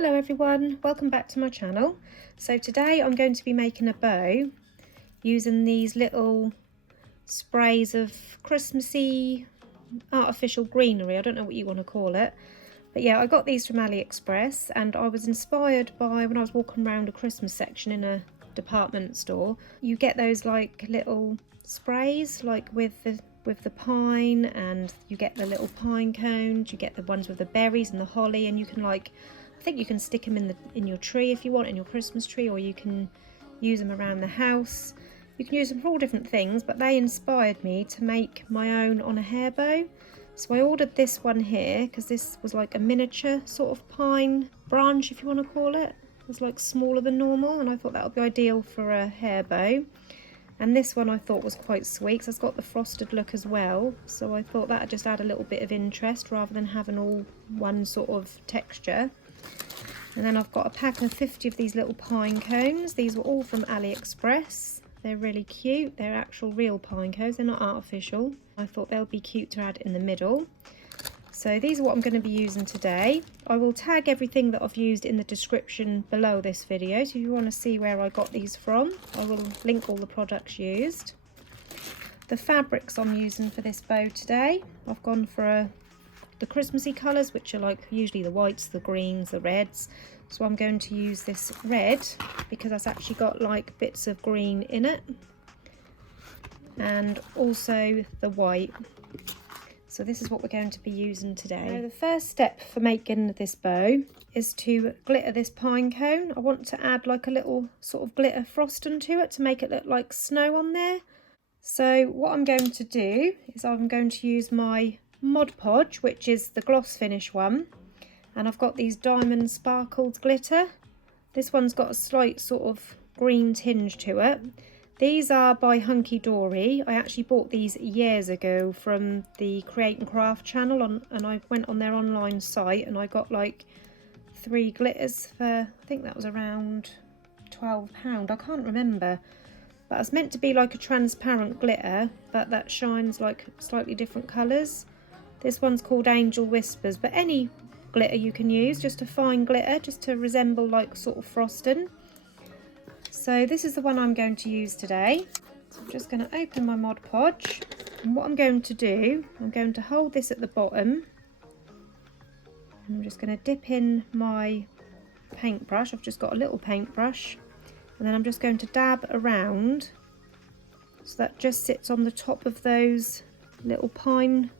Hello everyone, welcome back to my channel. So today I'm going to be making a bow using these little sprays of Christmassy artificial greenery. I don't know what you want to call it, but yeah, I got these from AliExpress and I was inspired by when I was walking around a Christmas section in a department store. You get those like little sprays like with the pine, and you get the little pine cones, you get the ones with the berries and the holly, and you can I think you can stick them in your tree if you want, in your Christmas tree, or you can use them around the house. You can use them for all different things, but they inspired me to make my own on a hair bow. So I ordered this one here because this was like a miniature sort of pine branch, if you want to call it. It was like smaller than normal, and I thought that would be ideal for a hair bow. And this one I thought was quite sweet because it's got the frosted look as well, so I thought that would just add a little bit of interest rather than having all one sort of texture. And then I've got a pack of 50 of these little pine cones. These were all from AliExpress. They're really cute. They're actual real pine cones, they're not artificial. I thought they'll be cute to add in the middle. So these are what I'm going to be using today. I will tag everything that I've used in the description below this video, so if you want to see where I got these from, I will link all the products used. The fabrics I'm using for this bow today, I've gone for the Christmassy colours, which are like usually the whites, the greens, the reds. So I'm going to use this red because that's actually got like bits of green in it, and also the white. So this is what we're going to be using today. Now the first step for making this bow is to glitter this pine cone. I want to add like a little sort of glitter frosting to it to make it look like snow on there. So what I'm going to do is I'm going to use my Mod Podge, which is the gloss finish one, and I've got these diamond sparkled glitter. This one's got a slight sort of green tinge to it. These are by Hunky Dory. I actually bought these years ago from the Create and Craft channel, and I went on their online site and I got like 3 glitters for, I think that was around £12. I can't remember. But it's meant to be like a transparent glitter, but that shines like slightly different colours. This one's called Angel Whispers, but any glitter you can use, just a fine glitter, just to resemble like sort of frosting. So this is the one I'm going to use today. So I'm just going to open my Mod Podge, and what I'm going to do, I'm going to hold this at the bottom, and I'm just going to dip in my paintbrush. I've just got a little paintbrush, and then I'm just going to dab around so that just sits on the top of those little pine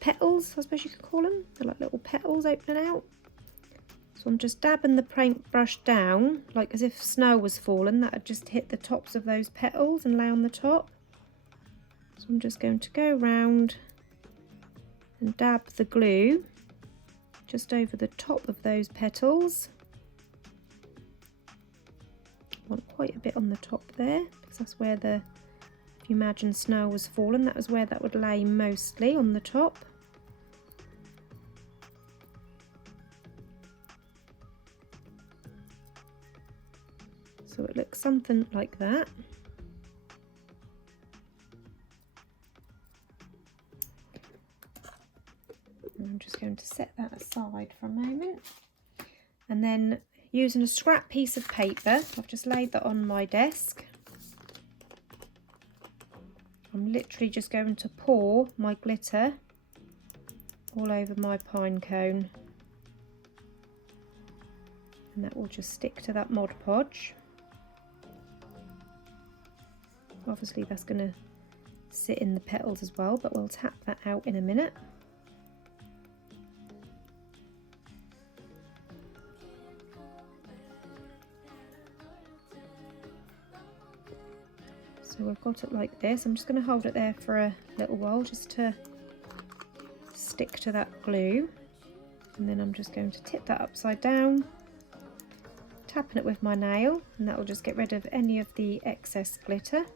petals, I suppose you could call them. They're like little petals opening out. So I'm just dabbing the paintbrush down like as if snow was falling. That would just hit the tops of those petals and lay on the top. So I'm just going to go around and dab the glue just over the top of those petals. I want quite a bit on the top there because that's where if you imagine snow was falling, that was where that would lay mostly, on the top. So it looks something like that. I'm just going to set that aside for a moment, and then using a scrap piece of paper, I've just laid that on my desk. I'm literally just going to pour my glitter all over my pine cone, and that will just stick to that Mod Podge. Obviously that's going to sit in the petals as well, but we'll tap that out in a minute. So we've got it like this. I'm just going to hold it there for a little while just to stick to that glue, and then I'm just going to tip that upside down, tapping it with my nail, and that will just get rid of any of the excess glitter.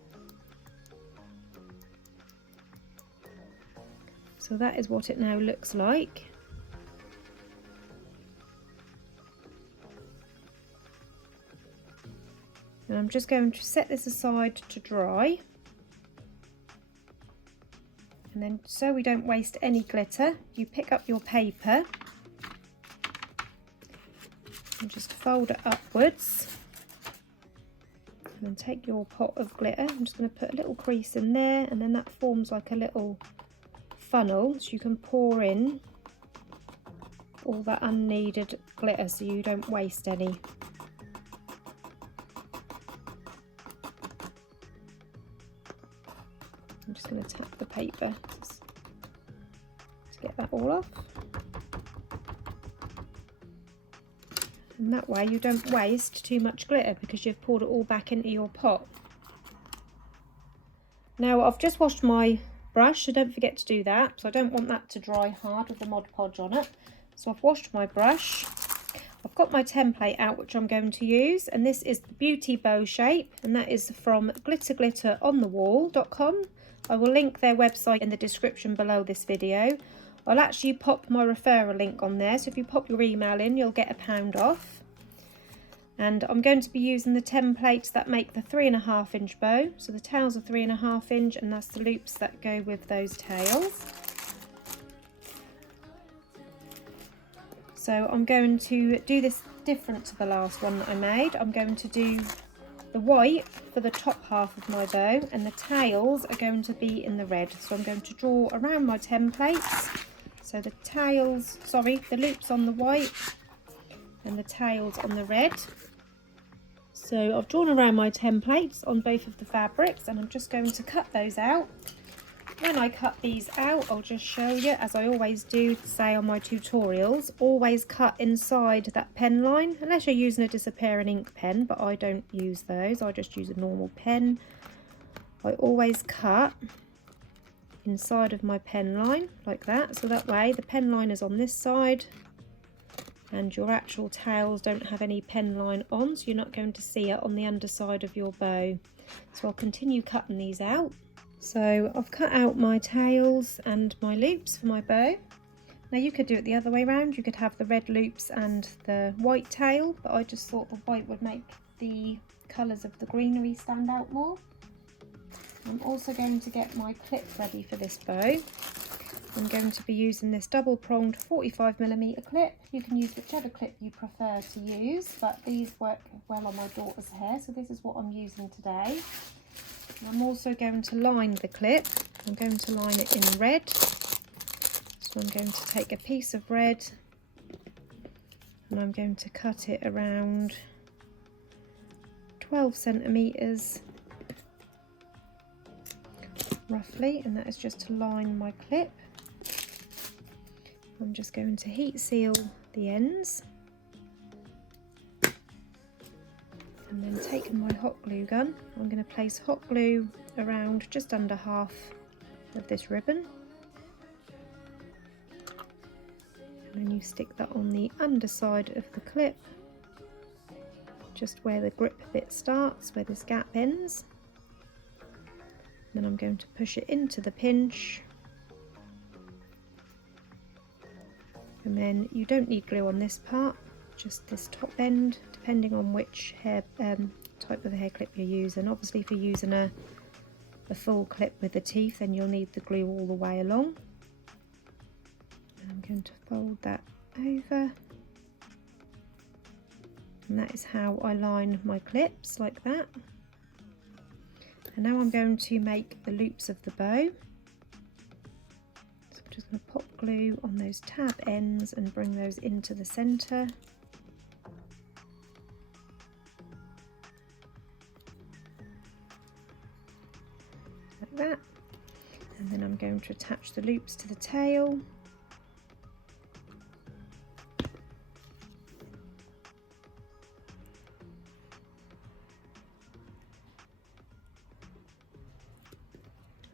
So that is what it now looks like. And I'm just going to set this aside to dry. And then, so we don't waste any glitter, you pick up your paper and just fold it upwards. And then take your pot of glitter. I'm just going to put a little crease in there, and then that forms like a little funnel, so you can pour in all that unneeded glitter so you don't waste any. I'm just going to tap the paper to get that all off. And that way you don't waste too much glitter because you've poured it all back into your pot. Now I've just washed my brush, so don't forget to do that. So I don't want that to dry hard with the Mod Podge on it. So I've washed my brush. I've got my template out which I'm going to use, and this is the Beauty Bow Shape, and that is from glitterglitteronthewall.com. I will link their website in the description below this video. I'll actually pop my referral link on there, so if you pop your email in you'll get £1 off. And I'm going to be using the templates that make the 3.5 inch bow. So the tails are 3.5 inch, and that's the loops that go with those tails. So I'm going to do this different to the last one that I made. I'm going to do the white for the top half of my bow, and the tails are going to be in the red. So I'm going to draw around my templates. So the tails, sorry, the loops on the white and the tails on the red. So I've drawn around my templates on both of the fabrics, and I'm just going to cut those out. When I cut these out, I'll just show you, as I always do say on my tutorials, always cut inside that pen line, unless you're using a disappearing ink pen, but I don't use those, I just use a normal pen. I always cut inside of my pen line like that, so that way the pen line is on this side and your actual tails don't have any pen line on, so you're not going to see it on the underside of your bow. So I'll continue cutting these out. So I've cut out my tails and my loops for my bow. Now you could do it the other way around, you could have the red loops and the white tail, but I just thought the white would make the colours of the greenery stand out more. I'm also going to get my clip ready for this bow. I'm going to be using this double pronged 45mm clip. You can use whichever clip you prefer to use, but these work well on my daughter's hair, so this is what I'm using today. And I'm also going to line the clip. I'm going to line it in red. So I'm going to take a piece of red and I'm going to cut it around 12 centimetres roughly, and that is just to line my clip. I'm just going to heat seal the ends, and then taking my hot glue gun, I'm going to place hot glue around just under half of this ribbon, and then you stick that on the underside of the clip, just where the grip bit starts, where this gap ends. Then I'm going to push it into the pinch, and then you don't need glue on this part, just this top end, depending on which hair type of hair clip you're using. Obviously if you're using a full clip with the teeth, then you'll need the glue all the way along. And I'm going to fold that over, and that is how I line my clips, like that. And now I'm going to make the loops of the bow. So I'm just going to pop glue on those tab ends and bring those into the centre. Like that. And then I'm going to attach the loops to the tail.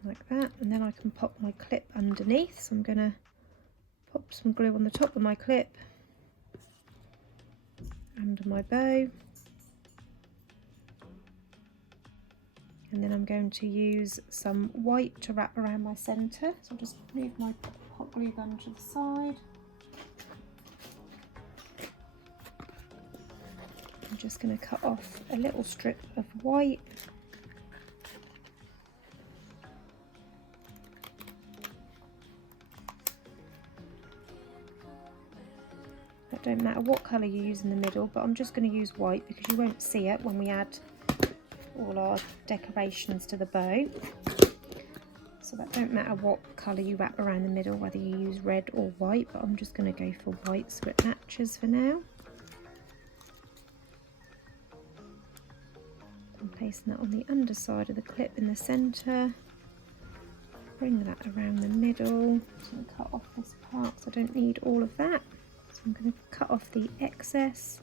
Like that, and then I can pop my clip underneath. So I'm going to pop some glue on the top of my clip under my bow, and then I'm going to use some white to wrap around my centre. So I'll just move my hot glue gun to the side. I'm just going to cut off a little strip of white. don't matter what colour you use in the middle, but I'm just going to use white because you won't see it when we add all our decorations to the bow. So that don't matter what colour you wrap around the middle, whether you use red or white, but I'm just going to go for white so it matches for now. I'm placing that on the underside of the clip in the centre. Bring that around the middle. I'm going to cut off this part because I don't need all of that. So I'm going to cut off the excess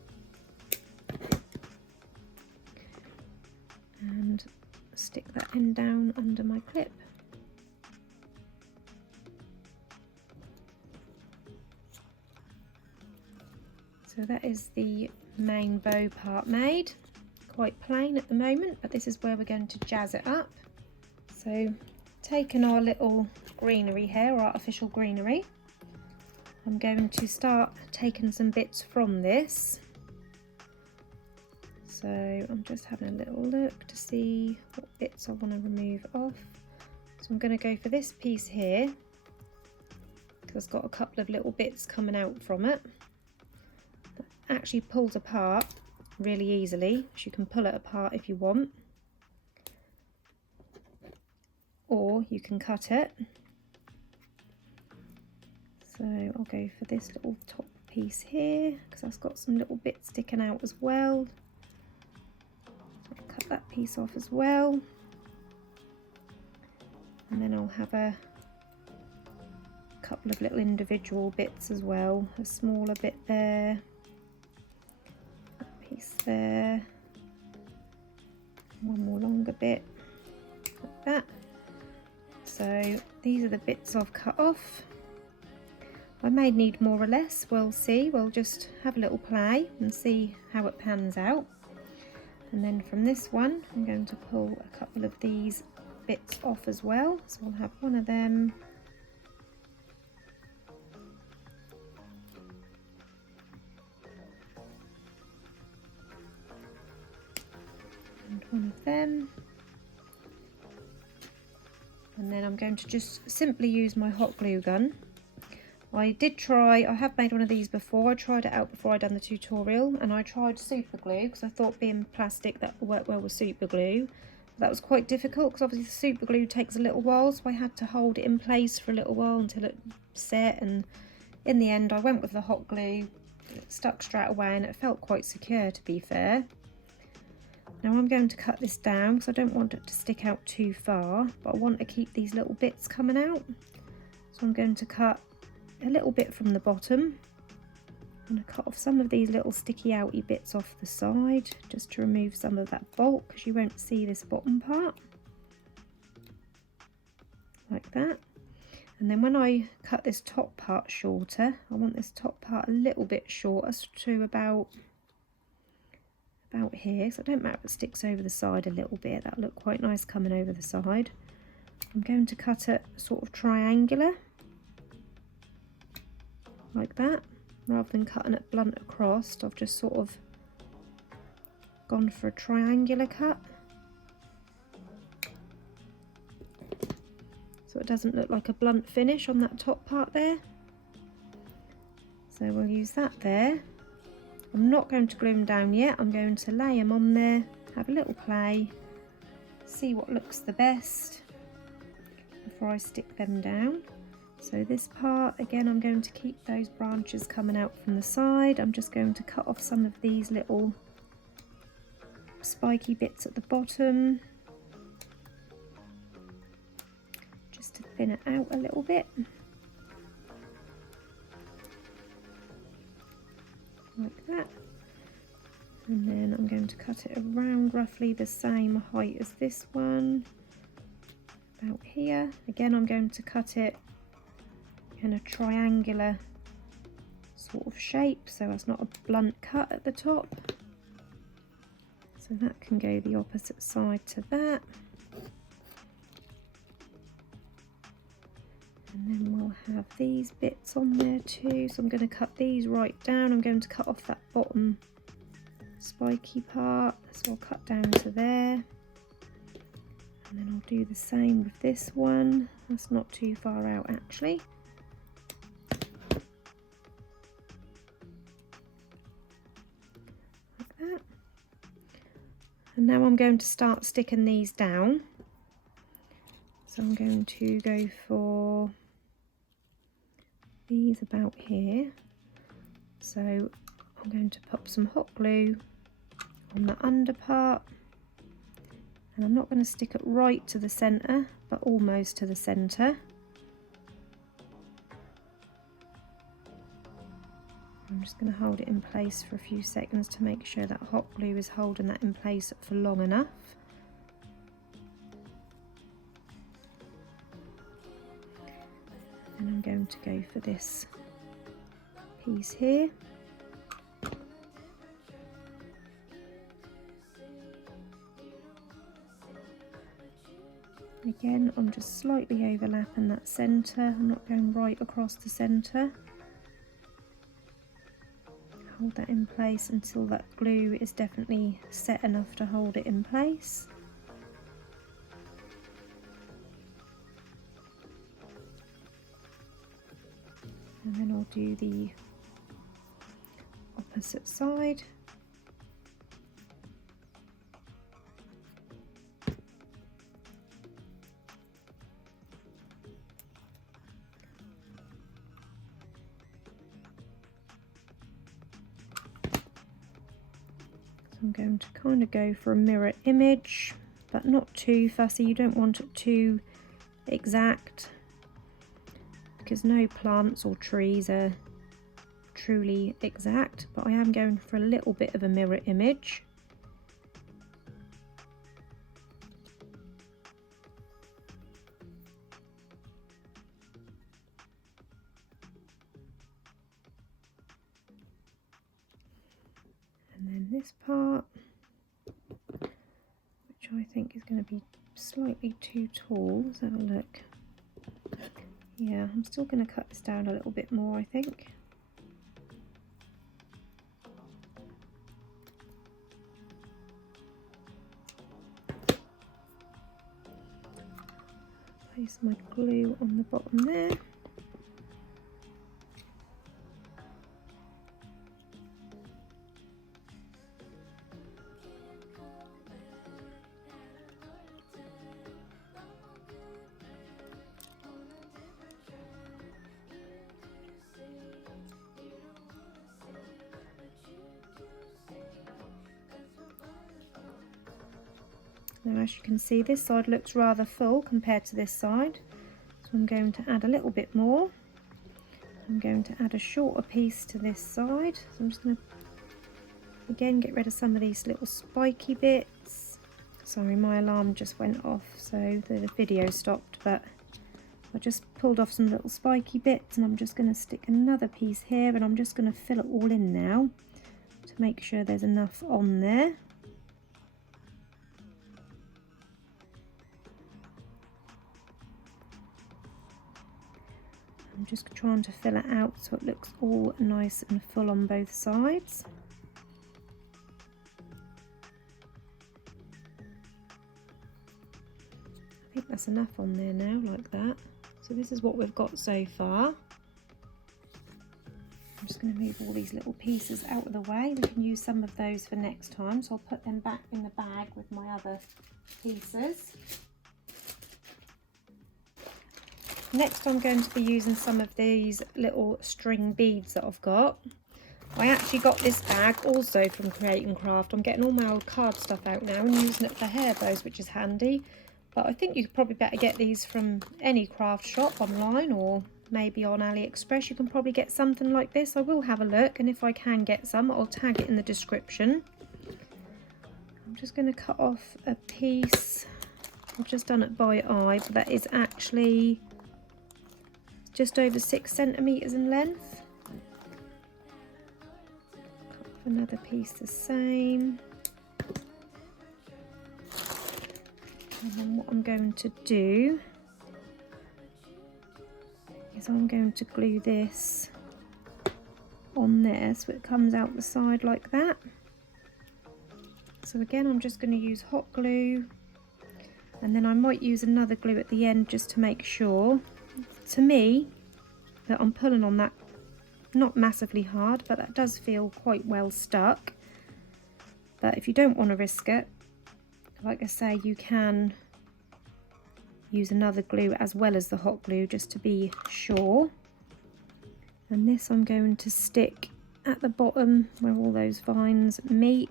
and stick that end down under my clip. So that is the main bow part made. Quite plain at the moment, but this is where we're going to jazz it up. So taking our little greenery here, or artificial greenery, I'm going to start taking some bits from this. So I'm just having a little look to see what bits I want to remove off. So I'm going to go for this piece here because it's got a couple of little bits coming out from it. Actually pulls apart really easily, so you can pull it apart if you want, or you can cut it. So I'll go for this little top piece here because that's got some little bits sticking out as well. So I'll cut that piece off as well, and then I'll have a couple of little individual bits as well, a smaller bit there, piece there, one more longer bit like that. So these are the bits I've cut off. I may need more or less, we'll see. We'll just have a little play and see how it pans out. And then from this one I'm going to pull a couple of these bits off as well. So I'll have one of them, one of them, and then I'm going to just simply use my hot glue gun. I have made one of these before. I tried it out before I done the tutorial, and I tried super glue because I thought being plastic that would work well with super glue. That was quite difficult because obviously the super glue takes a little while, so I had to hold it in place for a little while until it set, and in the end I went with the hot glue. It stuck straight away and it felt quite secure, to be fair. Now I'm going to cut this down because I don't want it to stick out too far, but I want to keep these little bits coming out. So I'm going to cut a little bit from the bottom. I'm going to cut off some of these little sticky outy bits off the side just to remove some of that bulk because you won't see this bottom part. Like that. And then when I cut this top part shorter, I want this top part a little bit shorter to about here, so it don't matter if it sticks over the side a little bit, that'll look quite nice coming over the side. I'm going to cut it sort of triangular like that, rather than cutting it blunt across. I've just sort of gone for a triangular cut so it doesn't look like a blunt finish on that top part there. So we'll use that there. I'm not going to glue them down yet, I'm going to lay them on there, have a little play, see what looks the best before I stick them down. So this part, again, I'm going to keep those branches coming out from the side. I'm just going to cut off some of these little spiky bits at the bottom, just to thin it out a little bit. Like that, and then I'm going to cut it around roughly the same height as this one, about here. Again, I'm going to cut it in a triangular sort of shape so it's not a blunt cut at the top, so that can go the opposite side to that. And then we'll have these bits on there too, so I'm going to cut these right down. I'm going to cut off that bottom spiky part, so I'll cut down to there, and then I'll do the same with this one. That's not too far out actually. that. And now I'm going to start sticking these down. So I'm going to go for these about here. So I'm going to pop some hot glue on the under part, and I'm not going to stick it right to the centre, but almost to the centre. I'm just going to hold it in place for a few seconds to make sure that hot glue is holding that in place for long enough. And I'm going to go for this piece here. Again, I'm just slightly overlapping that centre. I'm not going right across the centre. Hold that in place until that glue is definitely set enough to hold it in place. And then I'll do the opposite side. I'm going to kind of go for a mirror image, but not too fussy. You don't want it too exact, because no plants or trees are truly exact, but I am going for a little bit of a mirror image. And then this part, which I think is going to be slightly too tall. Let's have a look. Yeah, I'm still going to cut this down a little bit more, I think. Place my glue on the bottom there. Now, as you can see, this side looks rather full compared to this side, so I'm going to add a little bit more. I'm going to add a shorter piece to this side, so I'm just going to again get rid of some of these little spiky bits. Sorry, my alarm just went off, so the video stopped, but I just pulled off some little spiky bits, and I'm just going to stick another piece here, and I'm just going to fill it all in now to make sure there's enough on there. I'm just trying to fill it out so it looks all nice and full on both sides. I think that's enough on there now, like that. So this is what we've got so far. I'm just going to move all these little pieces out of the way. We can use some of those for next time, so I'll put them back in the bag with my other pieces. Next, I'm going to be using some of these little string beads that I've got. I actually got this bag also from Create and Craft. I'm getting all my old card stuff out now and using it for hair bows, which is handy. But I think you could probably better get these from any craft shop online, or maybe on AliExpress. You can probably get something like this. I will have a look, and if I can get some, I'll tag it in the description. I'm just going to cut off a piece. I've just done it by eye, but that is actually just over 6 centimetres in length. Cut off another piece the same. And then what I'm going to do is I'm going to glue this on there so it comes out the side like that. So again, I'm just going to use hot glue, and then I might use another glue at the end just to make sure, to me, that I'm pulling on that not massively hard, but that does feel quite well stuck. But if you don't want to risk it, like I say, you can use another glue as well as the hot glue just to be sure. And this I'm going to stick at the bottom where all those vines meet.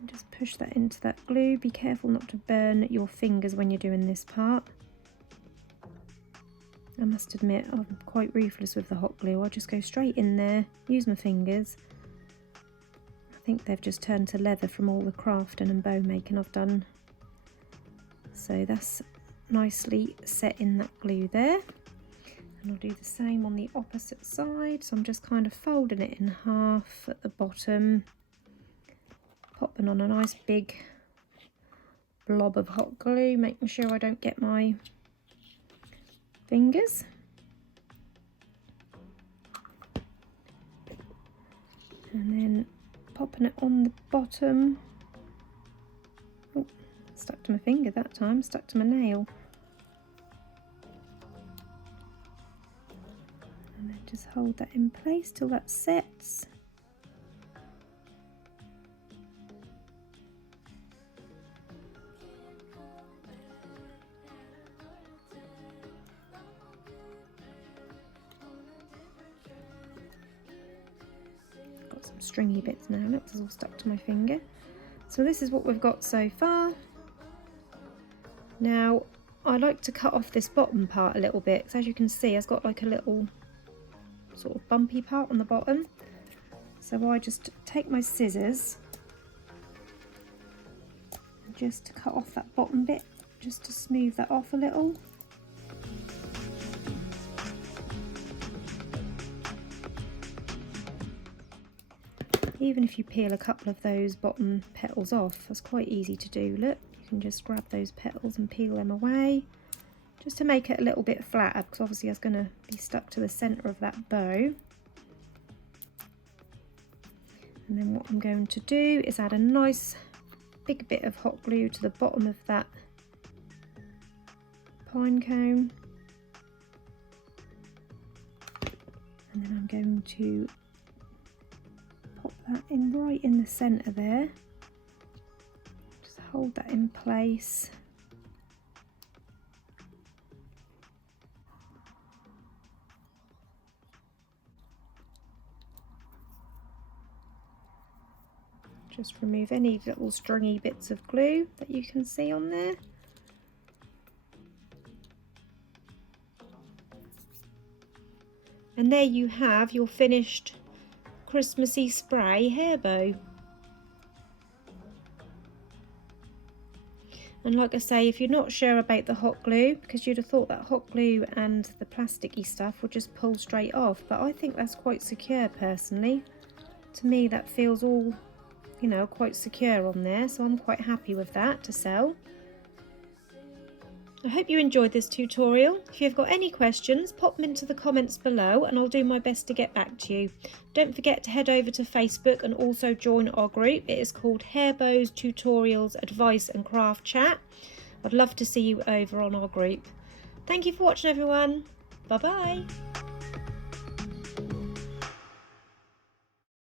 And just push that into that glue. Be careful not to burn your fingers when you're doing this part. I must admit, I'm quite ruthless with the hot glue. I just go straight in there, use my fingers. I think they've just turned to leather from all the crafting and bow making I've done. So that's nicely set in that glue there. And I'll do the same on the opposite side. So I'm just kind of folding it in half at the bottom, popping on a nice big blob of hot glue, making sure I don't get my fingers. And then popping it on the bottom. Oh, stuck to my finger that time, stuck to my nail. And then just hold that in place till that sets. Some stringy bits now, look, it's all stuck to my finger. So this is what we've got so far. Now I like to cut off this bottom part a little bit, because as you can see it's got like a little sort of bumpy part on the bottom. So I just take my scissors and just cut off that bottom bit, just to smooth that off a little. Even if you peel a couple of those bottom petals off, that's quite easy to do. Look, you can just grab those petals and peel them away, just to make it a little bit flatter, because obviously it's going to be stuck to the centre of that bow. And then what I'm going to do is add a nice big bit of hot glue to the bottom of that pine cone. And then I'm going to pop that in right in the centre there. Just hold that in place. Just remove any little stringy bits of glue that you can see on there. And there you have your finished Christmassy spray hair bow. And like I say, if you're not sure about the hot glue, because you'd have thought that hot glue and the plasticky stuff would just pull straight off, but I think that's quite secure personally. To me that feels all, you know, quite secure on there, so I'm quite happy with that to sell. I hope you enjoyed this tutorial. If you've got any questions, pop them into the comments below and I'll do my best to get back to you. Don't forget to head over to Facebook and also join our group. It is called Hair Bows, Tutorials, Advice and Craft Chat. I'd love to see you over on our group. Thank you for watching everyone. Bye bye.